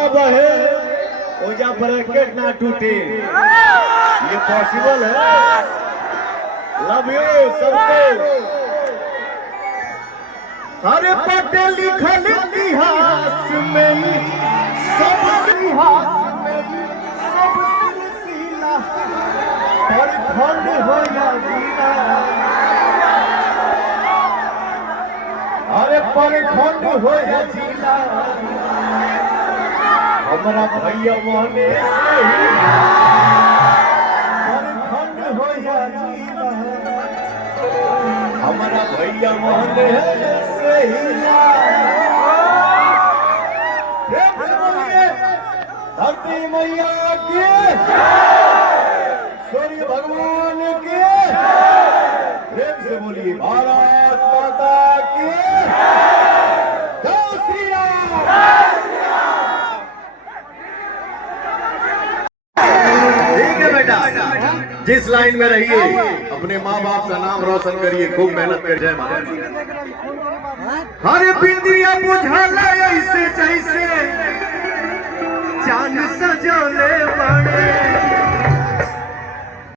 हवा बहे ओजा ब्रैकेट ना टूटे, ये पॉसिबल है। लव यू सबको। अरे पढ़े लिखल इतिहास में सब इतिहास में सब सिलसिला पर खंड हो या जीना। अरे पर खंड हो या जीना हमारा भैया मोहने से ही पर खंड हो या जीना हमारा भैया मोहने से ही। धरती मैया की, सूर्य भगवान की, प्रेम से बोलिए भारत माता की जय श्री राम। ठीक है बेटा, जिस लाइन में रहिए अपने माँ बाप का नाम रोशन करिए, खूब मेहनत कर। जय माता। हर बिंदिया बुझाला ऐसे जैसे